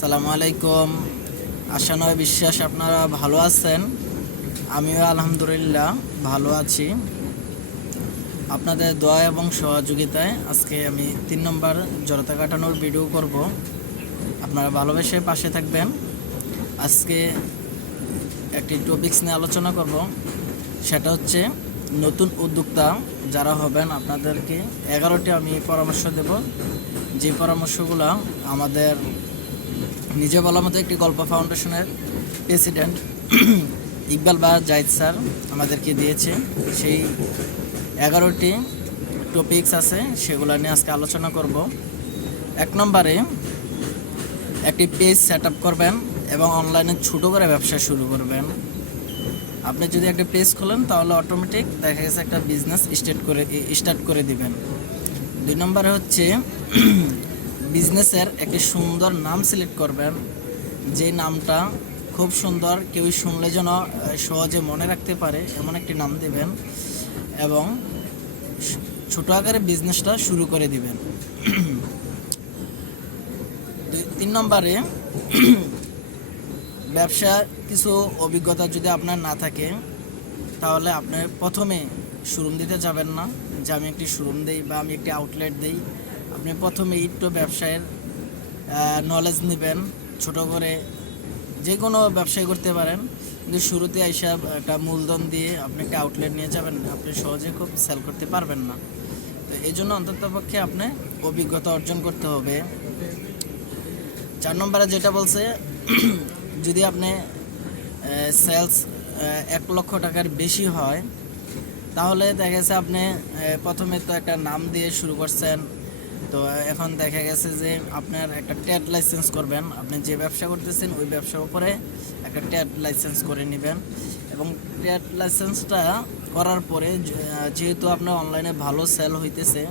আসসালামু আলাইকুম। আশা নয় বিশ্বাস আপনারা ভালো আছেন। আমিও আলহামদুলিল্লাহ ভালো আছি। আপনাদের দোয়া এবং সহযোগিতায় আজকে আমি তিন নম্বর জড়তা কাটানোর ভিডিও করব। আপনারা ভালোবেসে পাশে থাকবেন। আজকে একটি টপিক্স নিয়ে আলোচনা করব। সেটা হচ্ছে নতুন উদ্যোক্তা যারা হবেন আপনাদেরকে এগারোটি আমি পরামর্শ দেব। যে পরামর্শগুলো আমাদের নিজে বলার মতো একটি গল্প ফাউন্ডেশনের প্রেসিডেন্ট ইকবাল বা জাহিদ স্যার আমাদেরকে দিয়েছে। সেই এগারোটি টপিকস আছে, সেগুলো নিয়ে আজকে আলোচনা করব। এক নম্বরে, একটি পেজ সেট করবেন এবং অনলাইনে ছোটো করে ব্যবসা শুরু করবেন। আপনি যদি একটা পেজ খোলেন, তাহলে অটোমেটিক দেখা গেছে একটা বিজনেস স্টার্ট করে স্টার্ট করে দিবেন। দুই নম্বরে হচ্ছে বিজনেসের একটি সুন্দর নাম সিলেক্ট করবেন। যে নামটা খুব সুন্দর কেউ শুনলে যেন সহজে মনে রাখতে পারে, এমন একটি নাম দেবেন এবং ছোট আকারে বিজনেসটা শুরু করে দিবেন। তিন নম্বরে ব্যবসা কিছু অভিজ্ঞতা যদি আপনার না থাকে, তাহলে আপনি প্রথমে শোরুম দিতে যাবেন না। যে আমি একটি শোরুম দিই বা আমি একটি আউটলেট দিই আপনি প্রথমে একটু ব্যবসায়ের নলেজ নেবেন, ছোট করে যে কোনো ব্যবসায় করতে পারেন। কিন্তু শুরুতে এসব একটা মূলধন দিয়ে আপনি একটা আউটলেট নিয়ে যাবেন, আপনি সহজে খুব সেল করতে পারবেন না। তো এই জন্য অন্ততপক্ষে আপনি অভিজ্ঞতা অর্জন করতে হবে। চার নম্বরে যেটা বলছে, যদি আপনি সেলস এক লক্ষ টাকার বেশি হয়, তাহলে দেখা গেছে আপনি প্রথমে তো একটা নাম দিয়ে শুরু করছেন তো এখন দেখা গেছে যে আপনার একটা ট্যাড লাইসেন্স করবেন, আপনি যে ব্যবসা করতেছেন ওই ব্যবসার উপরে একটা ট্যাড লাইসেন্স করে নেবেন। এবং ট্যাড লাইসেন্সটা করার পরে যেহেতু আপনার অনলাইনে ভালো সেল হইতেছে,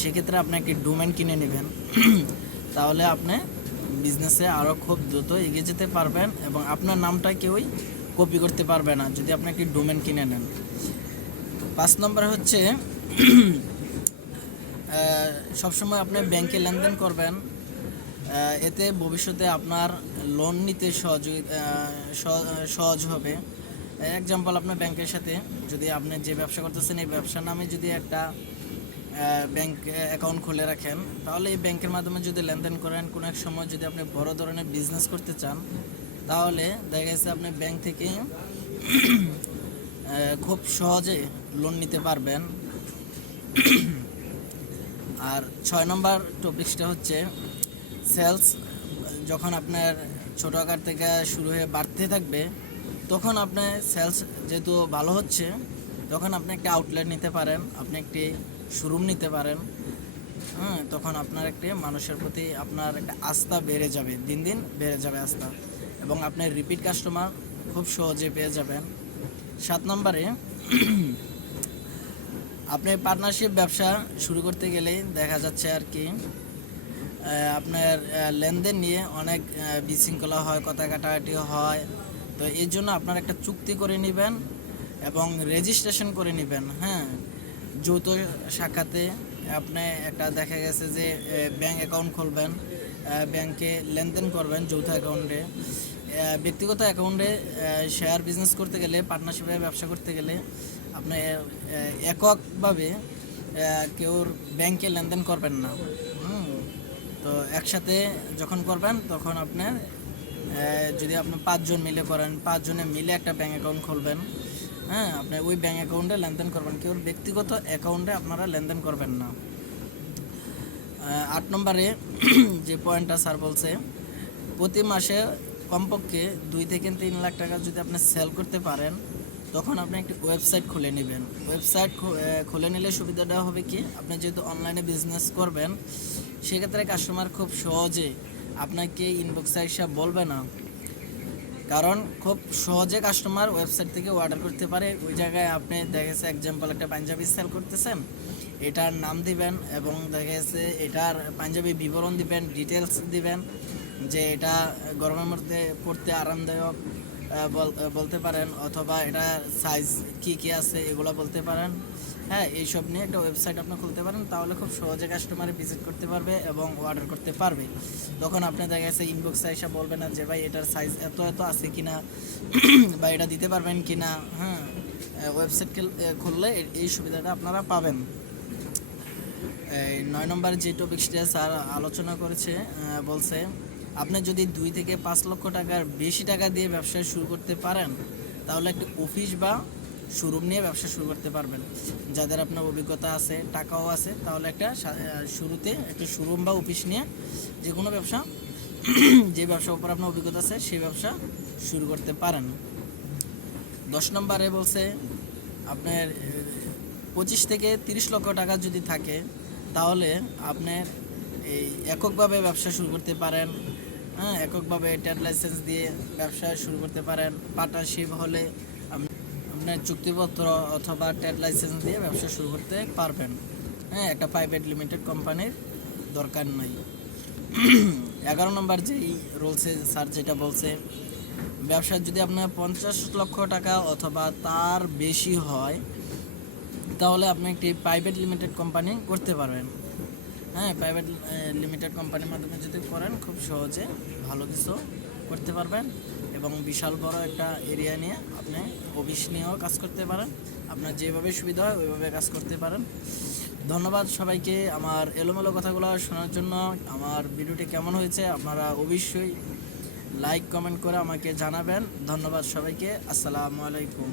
সেক্ষেত্রে আপনি একটি ডোমেন কিনে নেবেন। তাহলে আপনি বিজনেসে আরও খুব দ্রুত এগিয়ে যেতে পারবেন এবং আপনার নামটা কেউই কপি করতে পারবে না যদি আপনি একটি ডোমেন কিনে নেন। পাঁচ নম্বর হচ্ছে সবসময় আপনি ব্যাংকে লেনদেন করবেন এতে ভবিষ্যতে আপনার লোন নিতে সহযোগি আহ, সহ- সহজ হবে। এক্সাম্পল আপনার ব্যাংকের সাথে যদি আপনি যে ব্যবসা করতেছেন এই ব্যবসার নামে যদি একটা ব্যাংক অ্যাকাউন্ট খুলে রাখেন তাহলে এই ব্যাংকের মাধ্যমে যদি লেনদেন করেন কোনো এক সময় যদি আপনি বড় ধরনের বিজনেস করতে চান তাহলে দেখা গেছে আপনি ব্যাংক থেকে খুব সহজে লোন নিতে পারবেন। আর ছয় নম্বর টপিকসটা হচ্ছে সেলস। যখন আপনার ছোট আকার থেকে শুরু হয়ে বাড়তে থাকবে, তখন আপনার সেলস যেহেতু ভালো হচ্ছে, তখন আপনি একটা আউটলেট নিতে পারেন, আপনি একটি শোরুম নিতে পারেন হ্যাঁ তখন আপনার একটি মানুষের প্রতি আপনার একটা আস্থা বেড়ে যাবে, দিন দিন বেড়ে যাবে আস্থা। এবং আপনি রিপিট কাস্টমার খুব সহজে পেয়ে যাবেন। সাত নম্বরে আপনি পার্টনারশিপ ব্যবসা শুরু করতে গেলেই দেখা যাচ্ছে আর কি আপনার লেনদেন নিয়ে অনেক বিশৃঙ্খলা হয়, কথা কাটাকাটি হয়। তো এর জন্য আপনার একটা চুক্তি করে নেবেন এবং রেজিস্ট্রেশন করে নেবেন হ্যাঁ। যৌথ শাখাতে আপনি একটা দেখা গেছে যে ব্যাংক অ্যাকাউন্ট খুলবেন ব্যাংকে লেনদেন করবেন যৌথ অ্যাকাউন্টে ব্যক্তিগত অ্যাকাউন্টে শেয়ার বিজনেস করতে গেলে পার্টনারশিপে ব্যবসা করতে গেলে আপনি এককভাবে কেউ ব্যাংকে লেনদেন করবেন না। তো একসাথে যখন করবেন, তখন আপনার যদি আপনি পাঁচজন মিলে করেন, পাঁচজনে মিলে একটা ব্যাঙ্ক অ্যাকাউন্ট খুলবেন হ্যাঁ আপনি ওই ব্যাঙ্ক অ্যাকাউন্টে লেনদেন করবেন। কেউ ব্যক্তিগত অ্যাকাউন্টে আপনারা লেনদেন করবেন না। আট নম্বরে যে পয়েন্টটা স্যার বলছে, প্রতি মাসে কমপক্ষে দুই থেকে তিন লাখ টাকা যদি আপনি সেল করতে পারেন তখন আপনি একটি ওয়েবসাইট খুলে নেবেন। ওয়েবসাইট খুলে নিলে সুবিধাটা হবে কি? আপনি যেহেতু অনলাইনে বিজনেস করবেন, সেক্ষেত্রে কাস্টমার খুব সহজে আপনাকে ইনবক্সে এসে বলবে না। কারণ খুব সহজে কাস্টমার ওয়েবসাইট থেকে অর্ডার করতে পারে। ওই জায়গায় আপনি দেখা গেছে এক্সাম্পল একটা পাঞ্জাবি সেল করতেছেন, এটার নাম দিবেন এবং দেখা গেছে এটার পাঞ্জাবি বিবরণ দিবেন ডিটেলস দিবেন যে এটা গরমের মধ্যে পড়তে আরামদায়ক। বলতে পারেন অথবা এটা সাইজ কি কি আছে এগুলো বলতে পারেন। হ্যাঁ এইসব নিয়ে একটা ওয়েবসাইট আপনি খুলতে পারেন, তাহলে খুব সহজে কাস্টমারে ভিজিট করতে পারবে এবং অর্ডার করতে পারবে। তখন আপনি দেখা গেছে ইনবক্সে এসে বলবে না যে, ভাই, এটার সাইজ এত এত আছে কি না বা এটা দিতে পারবেন কিনা? হ্যাঁ ওয়েবসাইট খুললে এই সুবিধাটা আপনারা পাবেন। এই নয় নম্বর যে টপিকসটা স্যার আলোচনা করেছে বলছে আপনি যদি দুই থেকে পাঁচ লক্ষ টাকার বেশি টাকা দিয়ে ব্যবসা শুরু করতে পারেন, তাহলে একটা অফিস বা শোরুম নিয়ে ব্যবসা শুরু করতে পারবেন। যাদের আপনার অভিজ্ঞতা আছে, টাকাও আছে, তাহলে একটা শুরুতে একটা শোরুম বা অফিস নিয়ে যে কোনো ব্যবসা, যে ব্যবসার উপর আপনার অভিজ্ঞতা আছে সেই ব্যবসা শুরু করতে পারেন। দশ নম্বরে বলছে, আপনার পঁচিশ থেকে তিরিশ লক্ষ টাকা যদি থাকে, তাহলে আপনার এই এককভাবে ব্যবসা শুরু করতে পারেন। হ্যাঁ এককভাবে ট্রেড লাইসেন্স দিয়ে ব্যবসা শুরু করতে পারেন। পার্টনারশিপ হলে আপ- আপনার চুক্তিপত্র অথবা ট্রেড লাইসেন্স দিয়ে ব্যবসা শুরু করতে পারবেন। হ্যাঁ একটা প্রাইভেট লিমিটেড কোম্পানির দরকার নাই। এগারো নম্বর যেই রুলসে স্যার যেটা বলছে, ব্যবসা যদি আপনার পঞ্চাশ লক্ষ টাকা অথবা তার বেশি হয়, তাহলে আপনি একটি প্রাইভেট লিমিটেড কোম্পানি করতে পারবেন। হ্যাঁ প্রাইভেট লিমিটেড কোম্পানির মাধ্যমে যদি করেন, খুব সহজে ভালো কিছু করতে পারবেন। এবং বিশাল বড় একটা এরিয়া নিয়ে আপনি অফিস নিয়েও কাজ করতে পারেন। আপনার যেভাবে সুবিধা হয়, ওইভাবে কাজ করতে পারেন। ধন্যবাদ সবাইকে আমার এলোমেলো কথাগুলো শোনার জন্য। আমার ভিডিওটি কেমন হয়েছে, আপনারা অবশ্যই লাইক কমেন্ট করে আমাকে জানাবেন। ধন্যবাদ সবাইকে। আসসালামু আলাইকুম।